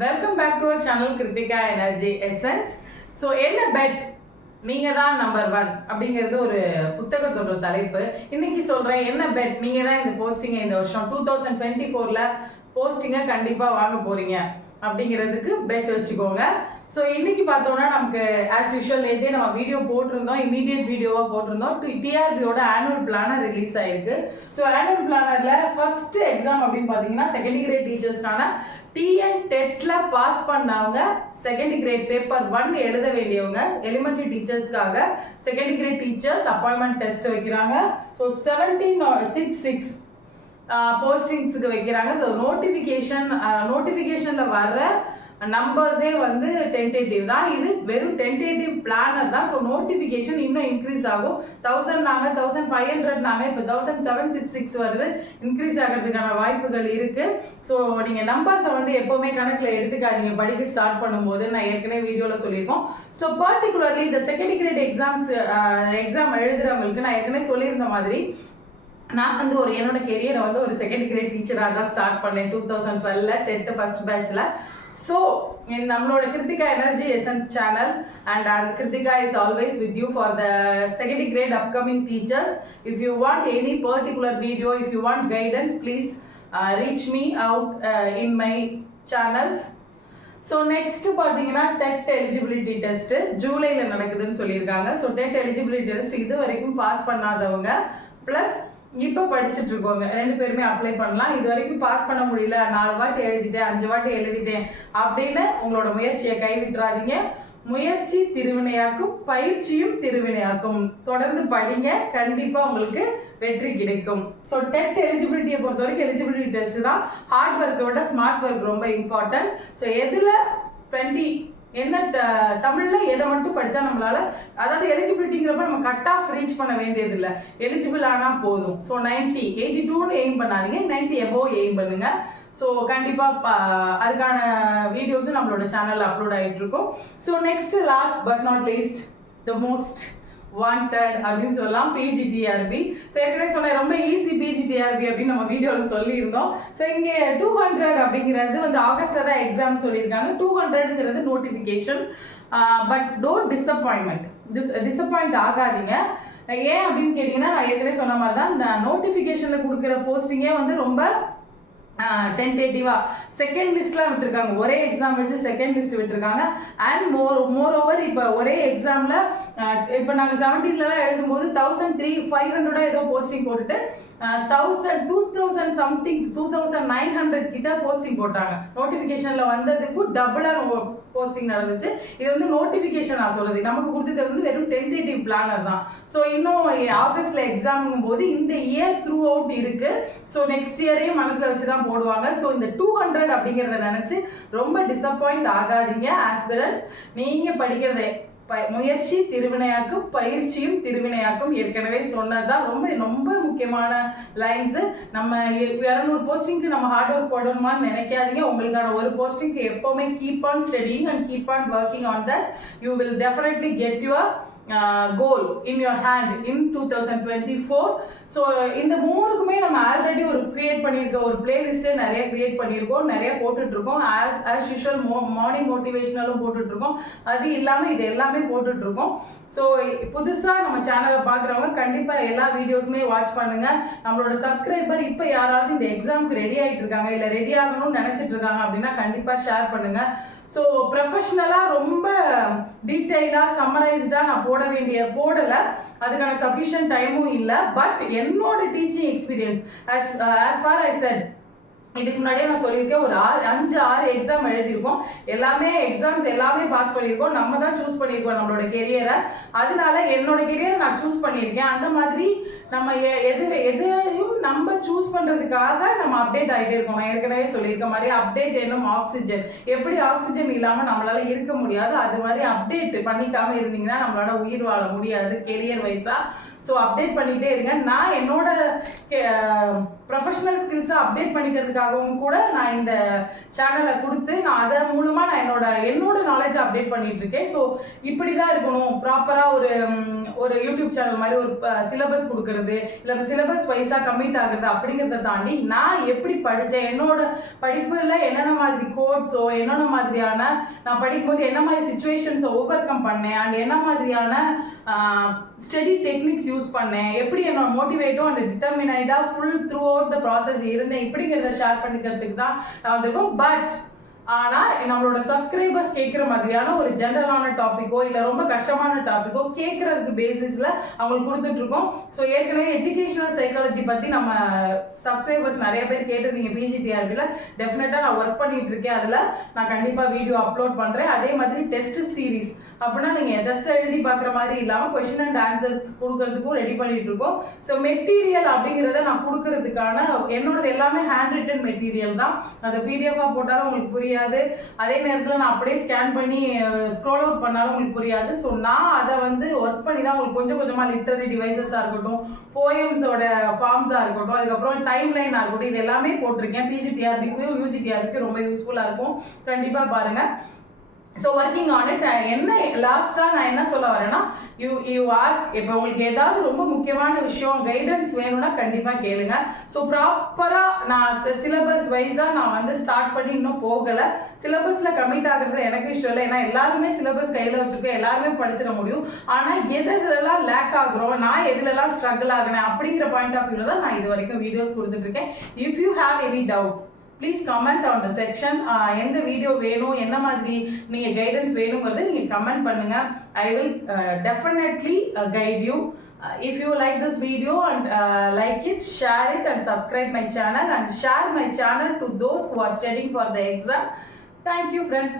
Welcome back to our channel Krithika energy essence. So என்ன பெட் நீங்கள் தான் நம்பர் 1 அப்படிங்கிறது ஒரு புத்தகத்தோட தலைப்பு. இன்னைக்கு சொல்கிறேன், என்ன பெட் நீங்கள் தான் இந்த போஸ்டிங்கை இந்த வருஷம் 2024 போஸ்டிங்கை கண்டிப்பாக வாங்க போகிறீங்க அப்படிங்கிறதுக்கு பெட் வச்சுக்கோங்க. ஸோ இன்னைக்கு பார்த்தோம்னா நமக்கு ஆஸ் யூஷுவல் நேற்றே நம்ம வீடியோ போட்டிருந்தோம், இமீடியட் வீடியோவாக போட்டிருந்தோம். டிஆர்பியோட ஆனுவல் பிளானர் ரிலீஸ் ஆயிருக்கு. ஸோ ஆனுவல் பிளானரில் ஃபர்ஸ்ட் எக்ஸாம் அப்படின்னு பார்த்தீங்கன்னா செகண்ட் கிரேட் டீச்சர்ஸ்க்கான டிஎன் டெட்ல பாஸ் பண்ணவங்க, செகண்ட் கிரேட் பேப்பர் 1 எழுத வேண்டியவங்க, எலிமெண்ட்ரி டீச்சர்ஸ்க்காக second grade teachers appointment test வைக்கிறாங்க. ஸோ 17/6 போஸ்டிங்ஸுக்கு வைக்கிறாங்க. ஸோ நோட்டிஃபிகேஷனில் வர்ற நம்பர்ஸே வந்து டென்டேட்டிவ் தான். இது வெறும் டென்டேட்டிவ் பிளானர் தான். ஸோ நோட்டிஃபிகேஷன் இன்னும் இன்க்ரீஸ் ஆகும். 1000 நாங்க 1500 நாங்க இப்போ 1766 வருது. இன்க்ரீஸ் ஆகிறதுக்கான வாய்ப்புகள் இருக்கு. ஸோ நீங்கள் நம்பர்ஸை வந்து எப்போவுமே கணக்கில் எடுத்துக்காதீங்க படிக்க ஸ்டார்ட் பண்ணும்போது. நான் ஏற்கனவே வீடியோவில் சொல்லியிருக்கோம். ஸோ பர்டிகுலர்லி இந்த செகண்ட் கிரேட் எக்ஸாம் எழுதுறவங்களுக்கு நான் ஏற்கனவே சொல்லியிருந்த மாதிரி நான் வந்து என்னோட கெரியரை வந்து ஒரு செகண்ட் கிரேட் டீச்சராக தான் ஸ்டார்ட் பண்ணேன் 2012 டெட் ஃபர்ஸ்ட் பேட்சில். ஸோ நம்மளோட Krithika energy essence channel and Krithika is always with you for the second great upcoming teachers. If you want any particular video, if you want guidance, please reach me out in my channels. So next பார்த்தீங்கன்னா TET eligibility test ஜூலையில் நடக்குதுன்னு சொல்லியிருக்காங்க. So dead eligibility test இது வரைக்கும் pass பண்ணாதவங்க plus இப்போ படிச்சுட்டு இருக்கோங்க 2 பேருமே அப்ளை பண்ணலாம். இது வரைக்கும் பாஸ் பண்ண முடியல, 4 வாட்டி எழுதிட்டேன், 5 வாட்டி எழுதிட்டேன் அப்படின்னு உங்களோட முயற்சியை கைவிட்டுறாதீங்க. முயற்சி திருவினையாக்கும், பயிற்சியும் திருவினையாக்கும். தொடர்ந்து படிங்க, கண்டிப்பாக உங்களுக்கு வெற்றி கிடைக்கும். ஸோ டெட் எலிஜிபிலிட்டியை பொறுத்த வரைக்கும் எலிஜிபிலிட்டி டெஸ்ட் தான். ஹார்ட் ஒர்க்கை விட ஸ்மார்ட் ஒர்க் ரொம்ப இம்பார்ட்டன்ட். ஸோ எதில் 20 என்ன தமிழில் எதை மட்டும் படித்தா நம்மளால, அதாவது எலிஜிபிலிட்டிங்கிறப்ப நம்ம கட் ஆஃப் ரீச் பண்ண வேண்டியது இல்லை, எலிஜிபிள் ஆனால் போதும். ஸோ 90, 82 எய்ம் பண்ணாதீங்க, 90 எபோவ் எய்ம் பண்ணுங்க. ஸோ கண்டிப்பாக அதுக்கான வீடியோஸும் நம்மளோட சேனலில் அப்லோட் ஆகிட்டு இருக்கும். So next last but not least the most wanted அப்படின்னு சொல்லலாம் பிஜிடிஆர்பி. ஸோ ஏற்கனவே சொன்ன ரொம்ப ஈஸி பிஜிடிஆர்பி அப்படின்னு நம்ம வீடியோவில் சொல்லியிருந்தோம். ஸோ இங்கே 200 அப்படிங்கிறது வந்து ஆகஸ்ட்டில் தான் எக்ஸாம் சொல்லியிருக்காங்க. 200ங்கிறது நோட்டிஃபிகேஷன். பட் டோன்ட் டிசப்பாயிண்ட் ஆகாதீங்க. ஏன் அப்படின்னு கேட்டிங்கன்னா, நான் ஏற்கனவே சொன்ன மாதிரி தான் நோட்டிஃபிகேஷனில் கொடுக்குற போஸ்டிங்கே வந்து ரொம்ப டென்டேட்டிவா செகண்ட் லிஸ்ட்லாம் விட்டுருக்காங்க. ஒரே எக்ஸாம் வச்சு செகண்ட் லிஸ்ட் விட்டுருக்காங்க. அண்ட் மோர் ஓவர் இப்போ ஒரே எக்ஸாமில் இப்போ நாங்கள் 17லாம் எழுதும்போது 13,500 ஏதோ போஸ்டிங் போட்டுட்டு 2000 சம்திங் 2900 கிட்ட போஸ்டிங் போட்டாங்க. நோட்டிஃபிகேஷனில் வந்ததுக்கும் டபுளாக போஸ்டிங் நடந்துச்சு. இது வந்து நோட்டிஃபிகேஷன் நான் சொல்றது, நமக்கு கொடுத்தது வந்து வெறும் டென்டேட்டிவ் பிளானர் தான். ஸோ இன்னும் ஆகஸ்ட்ல எக்ஸாம்ங்கும் போது இந்த இயர் த்ரூ அவுட் இருக்கு. ஸோ நெக்ஸ்ட் இயரையும் மனசில் வச்சு தான் போடுவாங்க. ஸோ இந்த 200 அப்படிங்கிறத நினச்சி ரொம்ப டிசப்பாயிண்ட் ஆகாதீங்க. ஆஸ்பிரன்ட்ஸ், நீங்கள் படிக்கிறத முயற்சி திருவினையாக்கும், பயிற்சியும் திருவினையாக்கும். ஏற்கனவே சொன்னதுதான் ரொம்ப ரொம்ப முக்கியமான லைன்ஸ். நம்ம 200 போஸ்டிங்க்கு நம்ம ஹார்ட் ஒர்க் போடணுமான்னு நினைக்காதீங்க. உங்களுக்கான ஒரு போஸ்டிங்க்கு எப்பவுமே keep on studying and keep on working on that. You will definitely get your goal in your hand in 2024. So இந்த 3க்குமே நம்ம ஆல்ரெடி ஒரு கிரியேட் பண்ணியிருக்க ஒரு பிளேலிஸ்ட்டே நிறைய கிரியேட் பண்ணியிருக்கோம், நிறைய போட்டுட்ருக்கோம். ஆஸ் யூஷுவல் மார்னிங் மோட்டிவேஷனலும் போட்டுட்ருக்கோம். அது இல்லாமல் இது எல்லாமே போட்டுட்ருக்கோம். ஸோ புதுசாக நம்ம சேனலை பார்க்குறவங்க கண்டிப்பாக எல்லா வீடியோஸுமே வாட்ச் பண்ணுங்கள். நம்மளோட சப்ஸ்கிரைபர் இப்போ யாராவது இந்த எக்ஸாமுக்கு ரெடி ஆகிட்டு இருக்காங்க, இல்லை ரெடி ஆகணும்னு நினச்சிட்டு இருக்காங்க அப்படின்னா கண்டிப்பாக ஷேர் பண்ணுங்கள். ஸோ ப்ரொஃபஷ்னலாக ரொம்ப டீட்டெயிலாக சம்மரைஸ்டாக நான் போடலை, அதுக்கான சஃபிஷியன்ட் டைமும் இல்லை. பட் என்னோட teaching experience as far as I said, இதுக்கு முன்னாடியே நான் சொல்லியிருக்கேன், ஒரு 5-6 எக்ஸாம் எழுதியிருக்கோம். எக்ஸாம்ஸ் எல்லாமே பாஸ் பண்ணியிருக்கோம். நம்ம தான் சூஸ் பண்ணியிருக்கோம் நம்மளோட கெரியரை. அதனால என்னோட கெரியரை நான் சூஸ் பண்ணியிருக்கேன். அந்த மாதிரி நம்ம எதையும் நம்ம சூஸ் பண்ணுறதுக்காக நம்ம அப்டேட் ஆகிட்டே இருக்கோம். நான் ஏற்கனவே சொல்லியிருக்க மாதிரி அப்டேட் என்னும் ஆக்சிஜன். எப்படி ஆக்சிஜன் இல்லாமல் நம்மளால இருக்க முடியாது, அது மாதிரி அப்டேட் பண்ணிக்காமல் இருந்தீங்கன்னா நம்மளால உயிர் வாழ முடியாது கெரியர் வைஸாக. ஸோ அப்டேட் பண்ணிகிட்டே இருங்க. நான் என்னோட ப்ரொஃபஷனல் ஸ்கில்ஸை அப்டேட் பண்ணிக்கிறதுக்காகவும் கூட நான் இந்த சேனலை கொடுத்து நான் அதன் மூலமாக நான் என்னோட நாலேஜை அப்டேட் பண்ணிட்டு இருக்கேன். ஸோ இப்படி தான் இருக்கணும், ப்ராப்பராக ஒரு யூடியூப் சேனல் மாதிரி ஒரு சிலபஸ் கொடுக்கறது, இல்லை சிலபஸ் வைஸாக கம்மிட் ஆகுறது அப்படிங்கிறத தாண்டி நான் எப்படி படித்தேன், என்னோட படிப்பில் என்னென்ன மாதிரி கோட்ஸோ என்னென்ன மாதிரியான நான் படிக்கும்போது என்ன மாதிரி சுச்சுவேஷன்ஸை ஓவர் கம் பண்ணேன் அண்ட் என்ன மாதிரியான ஸ்டடி டெக்னிக்ஸ் யூஸ் பண்ணேன், எப்படி என்னோட மோட்டிவேட்டும் அண்ட் டிட்டர்மினைடாக full throughout the process இருந்தேன், இப்படிங்கிறத ஷேர் பண்ணிக்கிறதுக்கு தான் நான் வந்திருக்கோம். பட் ஆனால் நம்மளோட சப்ஸ்கிரைபர்ஸ் கேட்குற மாதிரியான ஒரு ஜென்ரலான டாப்பிக்கோ இல்லை ரொம்ப கஷ்டமான டாப்பிக்கோ கேட்குறதுக்கு பேசிஸில் அவங்களுக்கு கொடுத்துட்ருக்கோம். ஸோ ஏற்கனவே எஜுகேஷனல் சைக்காலஜி பற்றி நம்ம சப்ஸ்கிரைபர்ஸ் நிறைய பேர் கேட்டிருந்தீங்க பிஜிடிஆர்பியில். டெஃபினட்டாக நான் ஒர்க் பண்ணிட்டு இருக்கேன், அதில் நான் கண்டிப்பாக வீடியோ அப்லோட் பண்ணுறேன். அதே மாதிரி டெஸ்ட் சீரீஸ் அப்படின்னா நீங்கள் டெஸ்ட் எழுதி பார்க்குற மாதிரி இல்லாமல் கொஷின் அண்ட் ஆன்சர்ஸ் கொடுக்கறதுக்கும் ரெடி பண்ணிட்டு இருக்கோம். ஸோ மெட்டீரியல் அப்படிங்கிறத நான் கொடுக்கறதுக்கான என்னோடது எல்லாமே ஹேண்ட் ரிட்டன் மெட்டீரியல் தான். அதை பிடிஎஃபாக போட்டாலும் உங்களுக்கு புரியாது, அதே நேரத்தில் நான் அப்படியே ஸ்கேன் பண்ணி ஸ்க்ரோல் அவுட் பண்ணாலும் உங்களுக்கு புரியாது. ஸோ நான் அதை ஒர்க் பண்ணி தான் உங்களுக்கு கொஞ்சம் கொஞ்சமாக லிட்டரரி டிவைசஸாக இருக்கட்டும், போயம்ஸோட ஃபார்ம்ஸாக இருக்கட்டும், அதுக்கப்புறம் டைம் லைனாக இருக்கட்டும், இது எல்லாமே போட்டிருக்கேன். பிஜிடிஆர்பிக்கும் யூஜிடிஆர்பிக்கும் ரொம்ப யூஸ்ஃபுல்லாக இருக்கும், கண்டிப்பாக பாருங்கள். So working on it. என்ன லாஸ்ட்டாக நான் என்ன சொல்ல வரேன்னா, யூ ஆஸ்க், இப்போ உங்களுக்கு ஏதாவது ரொம்ப முக்கியமான விஷயம் கைடன்ஸ் வேணும்னா கண்டிப்பாக கேளுங்க. ஸோ ப்ராப்பராக நான் சிலபஸ் வைஸாக நான் ஸ்டார்ட் பண்ணி இன்னும் போகலை. சிலபஸில் கமிட் ஆகிறது எனக்கு இஷ்டம் இல்லை, ஏன்னா எல்லாருமே சிலபஸ் கையில் வச்சுருக்கோம், எல்லாருமே படிச்சிட முடியும். ஆனால் எதுலாம் லேக் ஆகுறோம், நான் எதுலலாம் ஸ்ட்ரகிள் ஆகினேன் அப்படிங்கிற பாயிண்ட் ஆஃப் வியூவில் தான் நான் இது வரைக்கும் வீடியோஸ் கொடுத்துட்ருக்கேன். If you have any doubt please comment on the section. எந்த வீடியோ வேணும், என்ன மாதிரி நீங்கள் கைடன்ஸ் வேணுங்கிறத நீங்கள் கமெண்ட் பண்ணுங்கள். I will definitely guide you. If you like this video and like it, share it and subscribe my channel and share my channel to those who are studying for the exam. Thank you friends.